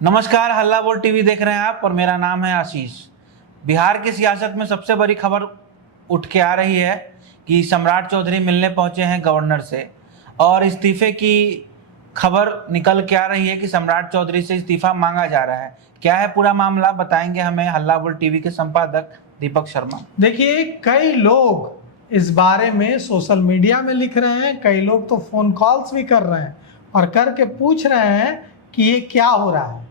नमस्कार, हल्ला बोल टीवी देख रहे हैं आप और मेरा नाम है आशीष। बिहार की सियासत में सबसे बड़ी खबर उठ के आ रही है कि सम्राट चौधरी मिलने पहुंचे हैं गवर्नर से और इस्तीफे की खबर निकल के आ रही है कि सम्राट चौधरी से इस्तीफा मांगा जा रहा है। क्या है पूरा मामला, बताएंगे हमें हल्ला बोल टीवी के संपादक दीपक शर्मा। देखिए, कई लोग इस बारे में सोशल मीडिया में लिख रहे हैं, कई लोग तो फोन कॉल्स भी कर रहे हैं और करके पूछ रहे हैं कि ये क्या हो रहा है।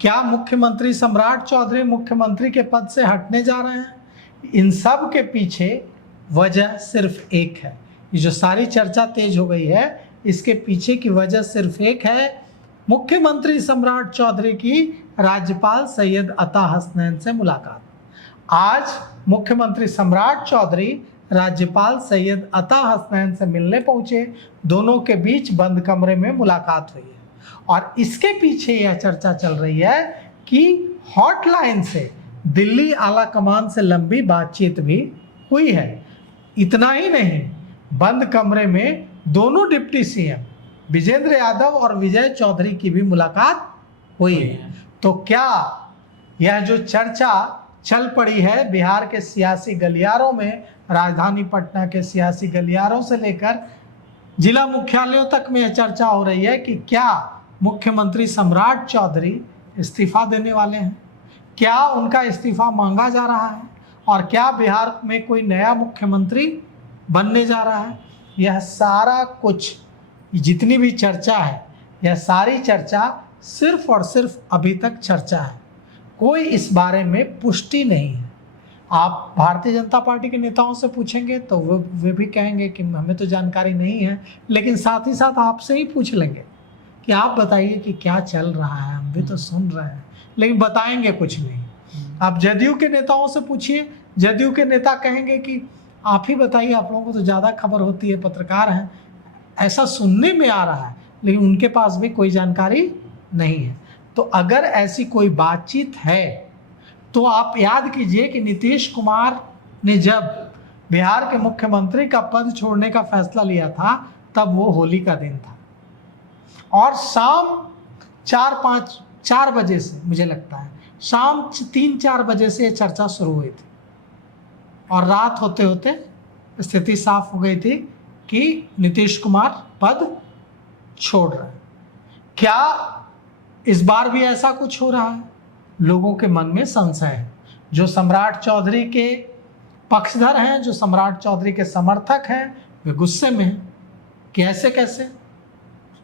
क्या मुख्यमंत्री सम्राट चौधरी मुख्यमंत्री के पद से हटने जा रहे हैं? इन सब के पीछे वजह सिर्फ एक है। ये जो सारी चर्चा तेज हो गई है, इसके पीछे की वजह सिर्फ एक है, मुख्यमंत्री सम्राट चौधरी की राज्यपाल सैयद अता हसनैन से मुलाकात। आज मुख्यमंत्री सम्राट चौधरी राज्यपाल सैयद अता हसनैन से मिलने पहुंचे। दोनों के बीच बंद कमरे में मुलाकात हुई है और इसके पीछे यह चर्चा चल रही है कि हॉटलाइन से दिल्ली आला कमान से लंबी बातचीत भी हुई है। इतना ही नहीं, बंद कमरे में दोनों डिप्टी सीएम विजेंद्र यादव और विजय चौधरी की भी मुलाकात हुई है। तो क्या यह जो चर्चा चल पड़ी है बिहार के सियासी गलियारों में, राजधानी पटना के सियासी गलियारों से लेकर जिला मुख्यालयों तक में यह चर्चा हो रही है कि क्या मुख्यमंत्री सम्राट चौधरी इस्तीफा देने वाले हैं, क्या उनका इस्तीफा मांगा जा रहा है और क्या बिहार में कोई नया मुख्यमंत्री बनने जा रहा है। यह सारा कुछ, जितनी भी चर्चा है, यह सारी चर्चा सिर्फ और सिर्फ अभी तक चर्चा है, कोई इस बारे में पुष्टि नहीं है। आप भारतीय जनता पार्टी के नेताओं से पूछेंगे तो वे भी कहेंगे कि हमें तो जानकारी नहीं है, लेकिन साथ ही साथ आपसे ही पूछ लेंगे कि आप बताइए कि क्या चल रहा है, हम भी तो सुन रहे हैं, लेकिन बताएंगे कुछ नहीं। आप जदयू के नेताओं से पूछिए, जदयू के नेता कहेंगे कि आप ही बताइए, आप लोगों को तो ज़्यादा खबर होती है, पत्रकार हैं, ऐसा सुनने में आ रहा है, लेकिन उनके पास भी कोई जानकारी नहीं है। तो अगर ऐसी कोई बातचीत है तो आप याद कीजिए कि नीतीश कुमार ने जब बिहार के मुख्यमंत्री का पद छोड़ने का फैसला लिया था, तब वो होली का दिन था और शाम 4 बजे से, मुझे लगता है शाम 3-4 बजे से ये चर्चा शुरू हुई थी और रात होते होते स्थिति साफ हो गई थी कि नीतीश कुमार पद छोड़ रहे हैं। क्या इस बार भी ऐसा कुछ हो रहा है? लोगों के मन में संशय है। जो सम्राट चौधरी के पक्षधर हैं, जो सम्राट चौधरी के समर्थक हैं, वे गुस्से में हैं कि ऐसे कैसे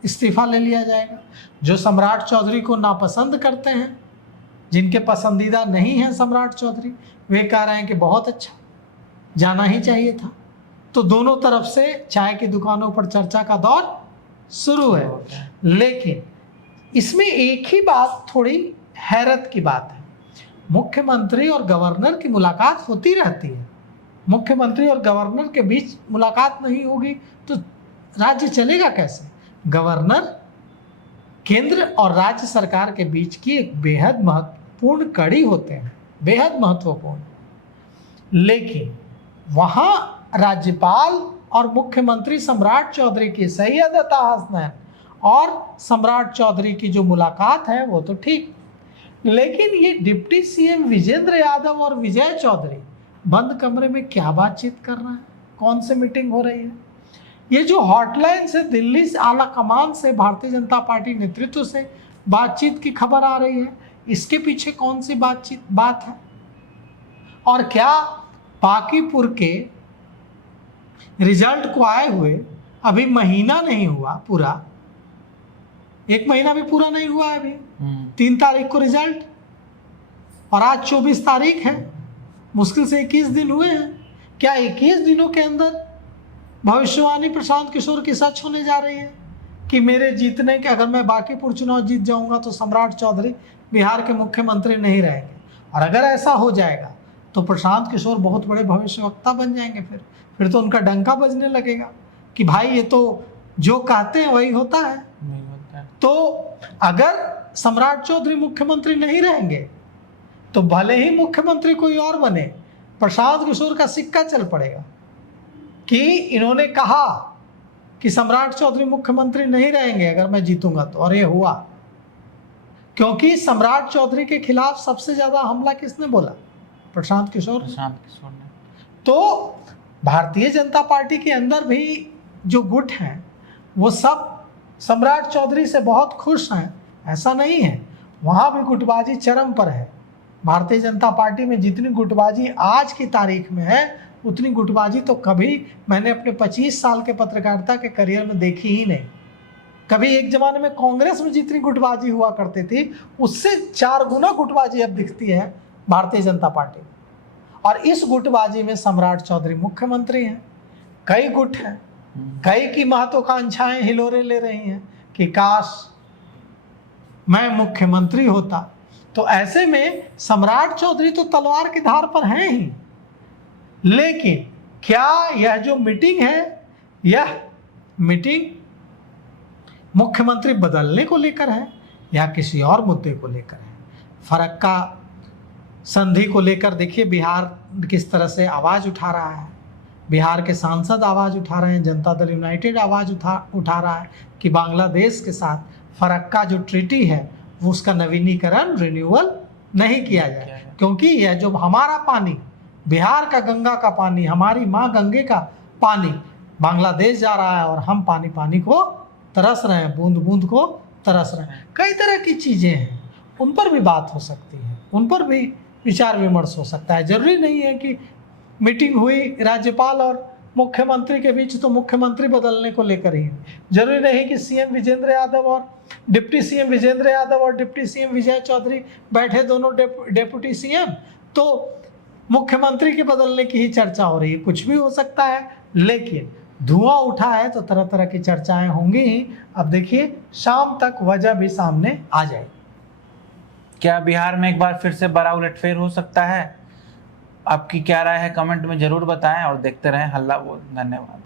इस्तीफा ले लिया जाएगा। जो सम्राट चौधरी को नापसंद करते हैं, जिनके पसंदीदा नहीं हैं सम्राट चौधरी, वे कह रहे हैं कि बहुत अच्छा, जाना ही चाहिए था। तो दोनों तरफ से चाय की दुकानों पर चर्चा का दौर शुरू है। लेकिन इसमें एक ही बात थोड़ी हैरत की बात है, मुख्यमंत्री और गवर्नर की मुलाकात होती रहती है, मुख्यमंत्री और गवर्नर के बीच मुलाकात नहीं होगी तो राज्य चलेगा कैसे? गवर्नर केंद्र और राज्य सरकार के बीच की एक बेहद महत्वपूर्ण कड़ी होते हैं, बेहद महत्वपूर्ण। लेकिन वहाँ राज्यपाल और मुख्यमंत्री सम्राट चौधरी की, सैयद अता हसनैन और सम्राट चौधरी की जो मुलाकात है वो तो ठीक, लेकिन ये डिप्टी सीएम विजेंद्र यादव और विजय चौधरी बंद कमरे में क्या बातचीत कर रहे हैं? कौन सी मीटिंग हो रही है? ये जो हॉटलाइन से दिल्ली से आला कमान से भारतीय जनता पार्टी नेतृत्व से बातचीत की खबर आ रही है, इसके पीछे कौन सी बात है? और क्या बांकीपुर के रिजल्ट को आए हुए अभी महीना नहीं हुआ, पूरा 1 महीना भी पूरा नहीं हुआ है अभी। 3 तारीख को रिजल्ट और आज 24 तारीख है, मुश्किल से 21 दिन हुए हैं। क्या 21 दिनों के अंदर भविष्यवाणी प्रशांत किशोर की सच होने जा रही है कि मेरे जीतने के, अगर मैं बांकीपुर चुनाव जीत जाऊंगा तो सम्राट चौधरी बिहार के मुख्यमंत्री नहीं रहेंगे? और अगर ऐसा हो जाएगा तो प्रशांत किशोर बहुत बड़े भविष्यवक्ता बन जाएंगे। फिर तो उनका डंका बजने लगेगा कि भाई ये तो जो कहते हैं वही होता है। तो अगर सम्राट चौधरी मुख्यमंत्री नहीं रहेंगे तो भले ही मुख्यमंत्री कोई और बने, प्रशांत किशोर का सिक्का चल पड़ेगा कि इन्होंने कहा कि सम्राट चौधरी मुख्यमंत्री नहीं रहेंगे अगर मैं जीतूंगा तो, और ये हुआ। क्योंकि सम्राट चौधरी के खिलाफ सबसे ज्यादा हमला किसने बोला? प्रशांत किशोर। प्रशांत किशोर ने। तो भारतीय जनता पार्टी के अंदर भी जो गुट हैं वो सब सम्राट चौधरी से बहुत खुश हैं, ऐसा नहीं है। वहाँ भी गुटबाजी चरम पर है। भारतीय जनता पार्टी में जितनी गुटबाजी आज की तारीख में है उतनी गुटबाजी तो कभी मैंने अपने 25 साल के पत्रकारिता के करियर में देखी ही नहीं। कभी एक जमाने में कांग्रेस में जितनी गुटबाजी हुआ करती थी उससे 4 गुना गुटबाजी अब दिखती है भारतीय जनता पार्टी में। और इस गुटबाजी में सम्राट चौधरी मुख्यमंत्री हैं, कई गुट हैं, कई की महत्वाकांक्षाएं हिलोरे ले रही हैं कि काश मैं मुख्यमंत्री होता। तो ऐसे में सम्राट चौधरी तो तलवार की धार पर हैं ही, लेकिन क्या यह जो मीटिंग है यह मीटिंग मुख्यमंत्री बदलने को लेकर है या किसी और मुद्दे को लेकर है? फरक्का संधि को लेकर देखिए बिहार किस तरह से आवाज़ उठा रहा है। बिहार के सांसद आवाज़ उठा रहे हैं, जनता दल यूनाइटेड आवाज़ उठा रहा है कि बांग्लादेश के साथ फरक्का जो ट्रीटी है वो उसका नवीनीकरण रिन्यूअल नहीं किया जाए, क्योंकि यह जो हमारा पानी, बिहार का गंगा का पानी, हमारी माँ गंगे का पानी बांग्लादेश जा रहा है और हम पानी को तरस रहे हैं, बूंद बूंद को तरस रहे हैं। कई तरह की चीज़ें हैं, उन पर भी बात हो सकती है, उन पर भी विचार विमर्श हो सकता है। जरूरी नहीं है कि मीटिंग हुई राज्यपाल और मुख्यमंत्री के बीच तो मुख्यमंत्री बदलने को लेकर ही, जरूरी नहीं कि सीएम विजेंद्र यादव और डिप्टी सीएम विजेंद्र यादव और डिप्टी सीएम विजय चौधरी बैठे दोनों डेप्यूटी सीएम तो मुख्यमंत्री के बदलने की ही चर्चा हो रही है। कुछ भी हो सकता है, लेकिन धुआं उठा है तो तरह तरह की चर्चाएं होंगी ही। अब देखिए शाम तक वजह भी सामने आ जाएगी। क्या बिहार में एक बार फिर से बड़ा उलटफेर हो सकता है? आपकी क्या राय है कमेंट में जरूर बताएं और देखते रहें हल्ला बोल। धन्यवाद।